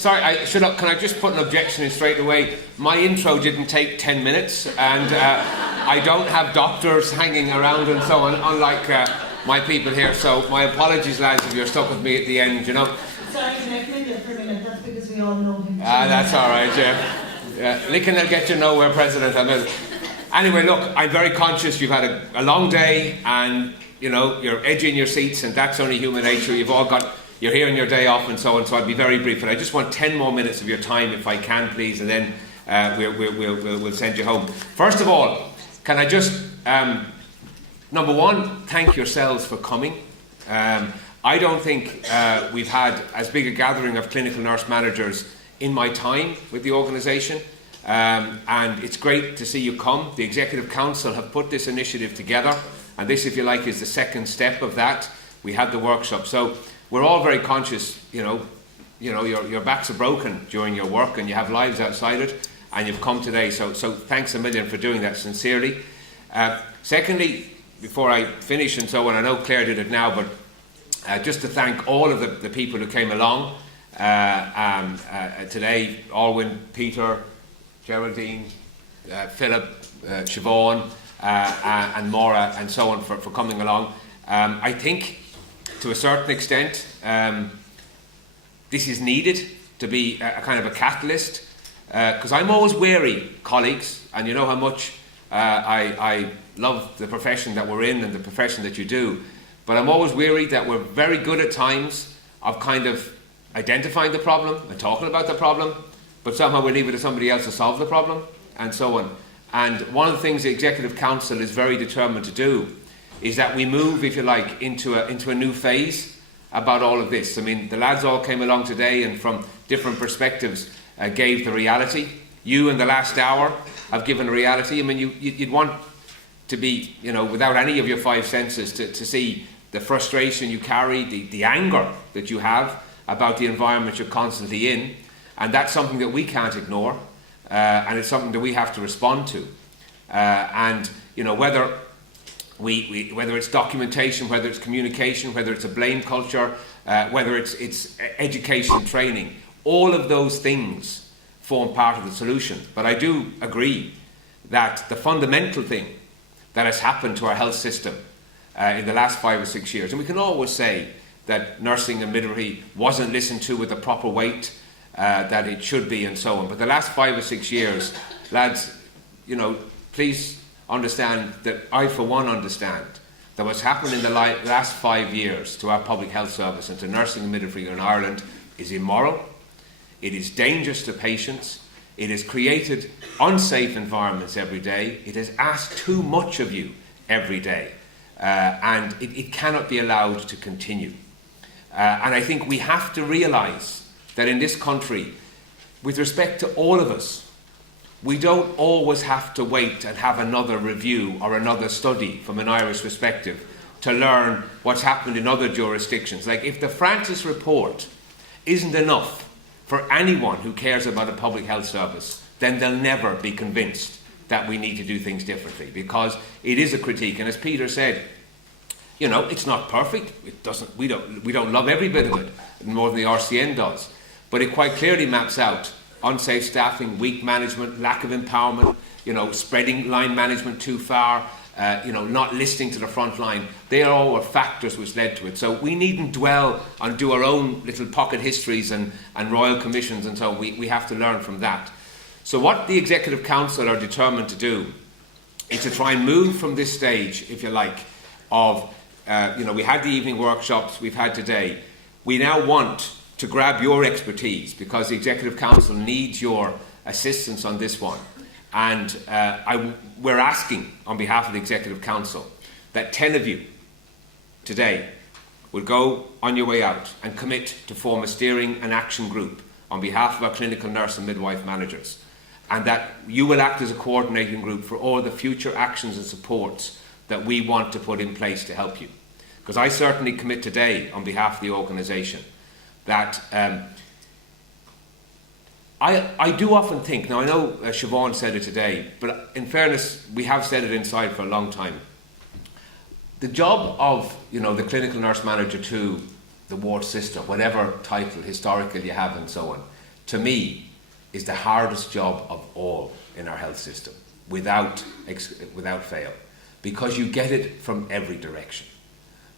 sorry, can I just put an objection in straight away? My intro didn't take 10 minutes, and I don't have doctors hanging around and so on, unlike my people here. So my apologies, lads, if you're stuck with me at the end, you know. Sorry, can I come in there for a minute? That's because we all know him. That's all right, yeah. Licking will get you nowhere, President. Anyway, look, I'm very conscious you've had a long day, and you know you're edging your seats, and that's only human nature. You're here on your day off and so on. So I'll be very brief, but I just want 10 more minutes of your time, if I can, please, and then we'll send you home. First of all, can I just number one, thank yourselves for coming. I don't think we've had as big a gathering of clinical nurse managers in my time with the organisation. And it's great to see you come. The Executive Council have put this initiative together, and this, if you like, is the second step of that. We had the workshop, so we're all very conscious. You know, your backs are broken during your work, and you have lives outside it, and you've come today. So thanks a million for doing that sincerely. Secondly, before I finish and so on, I know Claire did it now, but just to thank all of the people who came along today: Alwyn, Peter, Geraldine, Philip, Siobhan, and Maura, and so on, for coming along. I think, to a certain extent, this is needed to be a kind of a catalyst, because I'm always wary, colleagues, and you know how much I love the profession that we're in and the profession that you do, but I'm always wary that we're very good at times of kind of identifying the problem and talking about the problem, but somehow we leave it to somebody else to solve the problem, and so on. And one of the things the Executive Council is very determined to do is that we move, if you like, into a new phase about all of this. I mean, the lads all came along today and from different perspectives gave the reality. You, in the last hour, have given a reality. I mean, you'd want to be, you know, without any of your five senses, to see the frustration you carry, the anger that you have about the environment you're constantly in. And that's something that we can't ignore, and it's something that we have to respond to. And you know, whether it's documentation, whether it's communication, whether it's a blame culture, whether it's education and training, all of those things form part of the solution. But I do agree that the fundamental thing that has happened to our health system in the last 5 or 6 years, and we can always say that nursing and midwifery wasn't listened to with the proper weight that it should be, and so on. But the last 5 or 6 years, lads, you know, please understand that I, for one, understand that what's happened in the last 5 years to our public health service and to nursing and midwifery in Ireland is immoral. It is dangerous to patients. It has created unsafe environments every day. It has asked too much of you every day, and it cannot be allowed to continue. And I think we have to realise that in this country, with respect to all of us, we don't always have to wait and have another review or another study from an Irish perspective to learn what's happened in other jurisdictions. Like, if the Francis report isn't enough for anyone who cares about a public health service, then they'll never be convinced that we need to do things differently, because it is a critique. And as Peter said, you know, it's not perfect. We don't love every bit of it more than the RCN does. But it quite clearly maps out unsafe staffing, weak management, lack of empowerment, you know, spreading line management too far, you know, not listening to the front line. They are all factors which led to it. So we needn't dwell and do our own little pocket histories and royal commissions, and so we have to learn from that. So what the Executive Council are determined to do is to try and move from this stage, if you like, of, you know, we had the evening workshops we've had today. We now want to grab your expertise, because the Executive Council needs your assistance on this one. And we're asking, on behalf of the Executive Council, that 10 of you today will go on your way out and commit to form a steering and action group on behalf of our clinical nurse and midwife managers, and that you will act as a coordinating group for all the future actions and supports that we want to put in place to help you. Because I certainly commit today, on behalf of the organisation, that I do often think, now I know Siobhan said it today, but in fairness, we have said it inside for a long time. The job of, you know, the clinical nurse manager to the ward sister, whatever title historical you have and so on, to me, is the hardest job of all in our health system, without fail, because you get it from every direction.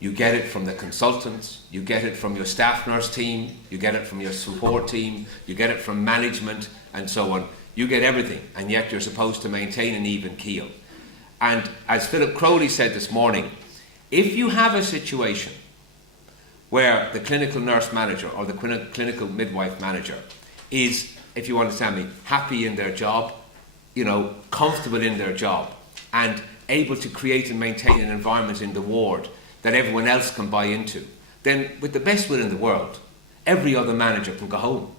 You get it from the consultants, you get it from your staff nurse team, you get it from your support team, you get it from management and so on. You get everything, and yet you're supposed to maintain an even keel. And as Philip Crowley said this morning, if you have a situation where the clinical nurse manager or the clinical midwife manager is, if you understand me, happy in their job, comfortable in their job, and able to create and maintain an environment in the ward that everyone else can buy into, then with the best will in the world, every other manager can go home.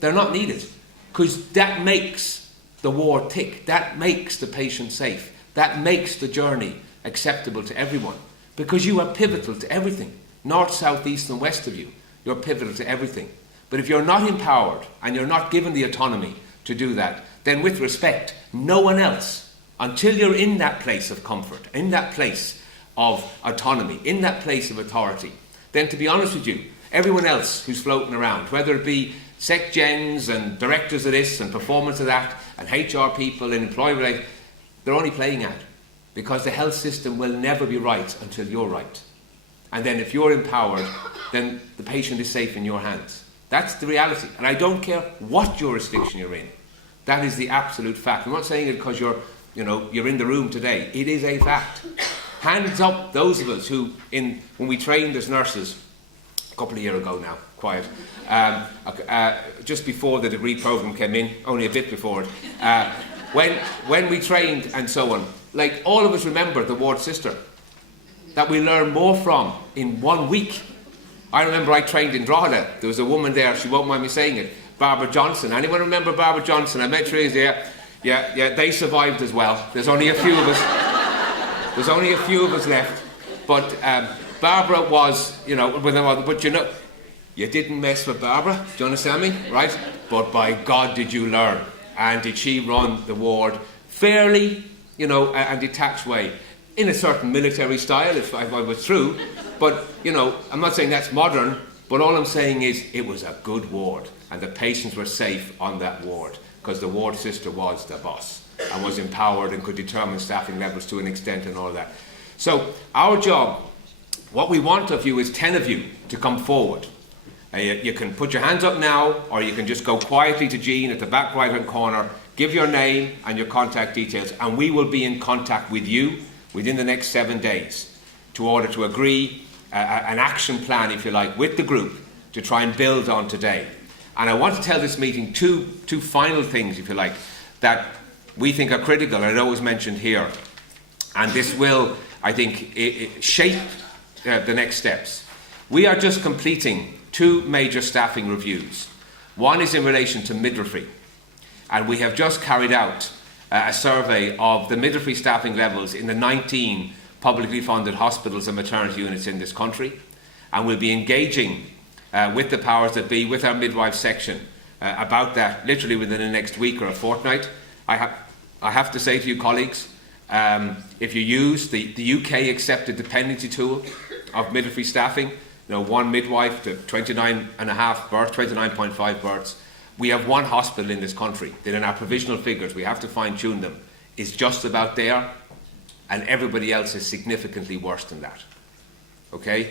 They're not needed, because that makes the ward tick, that makes the patient safe, that makes the journey acceptable to everyone, because you are pivotal to everything. North, south, east and west of you, you're pivotal to everything. But if you're not empowered and you're not given the autonomy to do that, then with respect, no one else, until you're in that place of comfort, in that place of autonomy, in that place of authority, then to be honest with you, everyone else who's floating around, whether it be SecGens and directors of this and performance of that and HR people and employee relations, they're only playing out, because the health system will never be right until you're right. And then if you're empowered, then the patient is safe in your hands. That's the reality. And I don't care what jurisdiction you're in. That is the absolute fact. I'm not saying it because you're in the room today. It is a fact. Hands up those of us who, when we trained as nurses, a couple of years ago now, quiet, just before the degree programme came in, only a bit before it, when we trained and so on, like all of us remember the ward sister that we learn more from in 1 week. I remember I trained in Drogheda. There was a woman there, she won't mind me saying it, Barbara Johnson. Anyone remember Barbara Johnson? I met her there. Yeah, they survived as well. There's only a few of us. There's only a few of us left. But Barbara was, but you didn't mess with Barbara. Do you understand me? Right? But by God did you learn. And did she run the ward fairly, and detached way, in a certain military style, if I was true. But, I'm not saying that's modern, but all I'm saying is it was a good ward, and the patients were safe on that ward, because the ward sister was the boss, and was empowered and could determine staffing levels to an extent and all that. So our job, what we want of you is 10 of you to come forward. You can put your hands up now, or you can just go quietly to Jean at the back right-hand corner, give your name and your contact details, and we will be in contact with you within the next 7 days to order to agree an action plan, if you like, with the group to try and build on today. And I want to tell this meeting two final things, if you like, that we think are critical, and I know it was mentioned here. And this will, I think, shape the next steps. We are just completing 2 major staffing reviews. One is in relation to midwifery, and we have just carried out a survey of the midwifery staffing levels in the 19 publicly funded hospitals and maternity units in this country, and we'll be engaging with the powers that be, with our midwife section, about that literally within the next week or a fortnight. I have to say to you, colleagues, if you use the UK accepted dependency tool of midwifery staffing, one midwife to 29.5 births, 29.5 births, we have one hospital in this country that in our provisional figures, we have to fine-tune them, is just about there, and everybody else is significantly worse than that. Okay?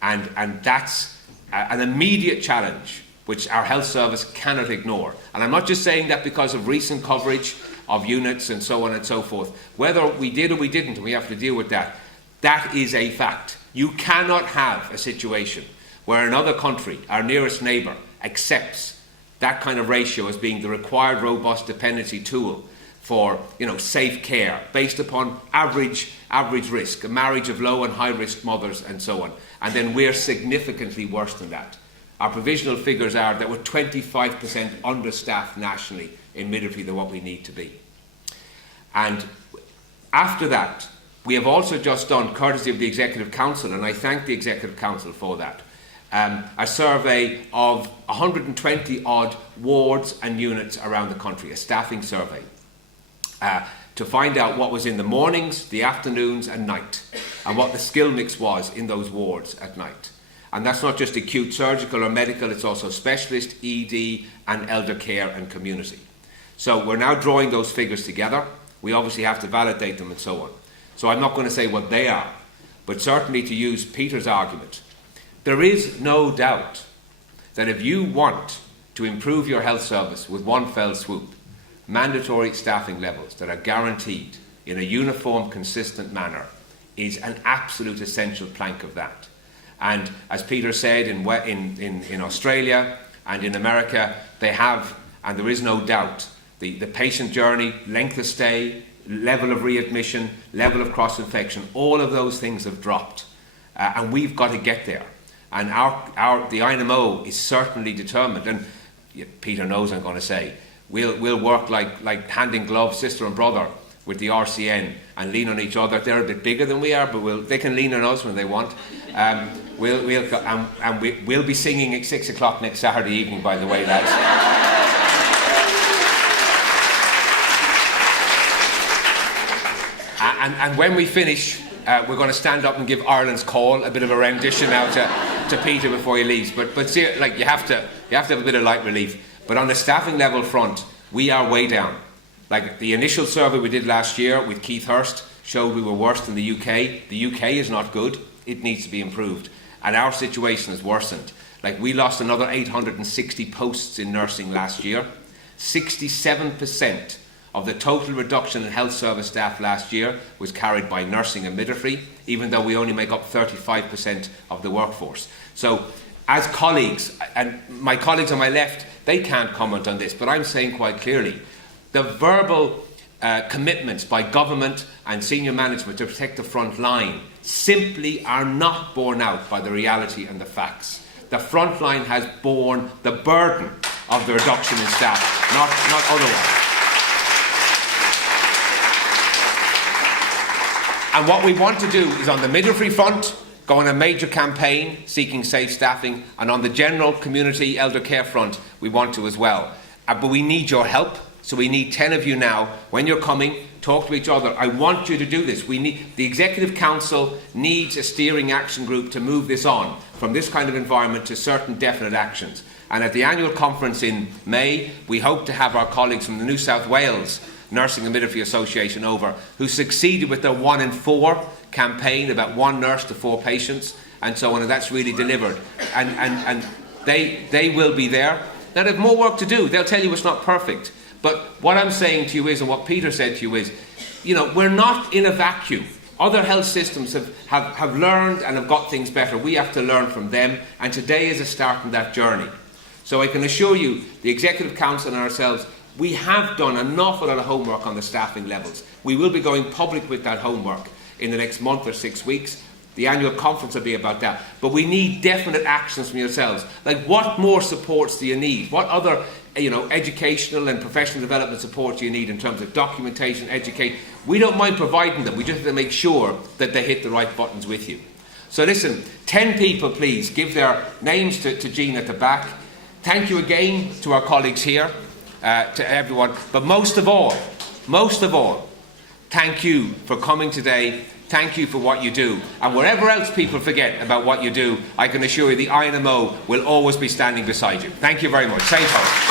And that's an immediate challenge which our health service cannot ignore. And I'm not just saying that because of recent coverage of units and so on and so forth. Whether we did or we didn't, and we have to deal with that, that is a fact. You cannot have a situation where another country, our nearest neighbour, accepts that kind of ratio as being the required robust dependency tool for safe care based upon average risk, a marriage of low and high risk mothers and so on. And then we're significantly worse than that. Our provisional figures are that we're 25% understaffed nationally in midwifery than what we need to be. And after that, we have also just done, courtesy of the Executive Council, and I thank the Executive Council for that, a survey of 120 odd wards and units around the country, a staffing survey, to find out what was in the mornings, the afternoons and night, and what the skill mix was in those wards at night. And that's not just acute surgical or medical, it's also specialist, ED, and elder care and community. So we're now drawing those figures together. We obviously have to validate them and so on. So I'm not going to say what they are, but certainly to use Peter's argument, there is no doubt that if you want to improve your health service with one fell swoop, mandatory staffing levels that are guaranteed in a uniform, consistent manner is an absolute essential plank of that. And as Peter said, in Australia and in America, they have, and there is no doubt, the patient journey, length of stay, level of readmission, level of cross-infection, all of those things have dropped. And we've got to get there. And the INMO is certainly determined, and Peter knows I'm going to say, we'll work like hand in glove, sister and brother, with the RCN and lean on each other. They're a bit bigger than we are, but they can lean on us when they want. We'll be singing at 6 o'clock next Saturday evening, by the way, lads. And when we finish, we're going to stand up and give Ireland's Call, a bit of a rendition out to Peter before he leaves. But see, like you have to have a bit of light relief. But on the staffing level front, we are way down. Like the initial survey we did last year with Keith Hurst showed we were worse than the UK. The UK is not good. It needs to be improved. And our situation has worsened. Like we lost another 860 posts in nursing last year. 67% of the total reduction in health service staff last year was carried by nursing and midwifery, even though we only make up 35% of the workforce. So as colleagues, and my colleagues on my left, they can't comment on this, but I'm saying quite clearly, the verbal commitments by government and senior management to protect the front line simply are not borne out by the reality and the facts. The front line has borne the burden of the reduction in staff, not otherwise. And what we want to do is on the midwifery front, go on a major campaign seeking safe staffing, and on the general community elder care front, we want to as well. But we need your help. So we need 10 of you now. When you're coming, talk to each other. I want you to do this. The Executive Council needs a steering action group to move this on from this kind of environment to certain definite actions. And at the annual conference in May, we hope to have our colleagues from the New South Wales Nursing and Midwifery Association over, who succeeded with their 1 in 4 campaign about 1 nurse to 4 patients and so on, and that's really delivered. And they will be there. Now they have more work to do. They'll tell you it's not perfect. But what I'm saying to you is, and what Peter said to you is, we're not in a vacuum. Other health systems have learned and have got things better. We have to learn from them, and today is a start in that journey. So I can assure you, the Executive Council and ourselves, we have done an awful lot of homework on the staffing levels. We will be going public with that homework in the next month or 6 weeks. The annual conference will be about that. But we need definite actions from yourselves. Like, what more supports do you need? What other educational and professional development support do you need in terms of documentation, educate? We don't mind providing them. We just have to make sure that they hit the right buttons with you. So listen, 10 people, please, give their names to Jean at the back. Thank you again to our colleagues here, to everyone. But most of all, thank you for coming today. Thank you for what you do. And wherever else people forget about what you do, I can assure you the INMO will always be standing beside you. Thank you very much. Safe home.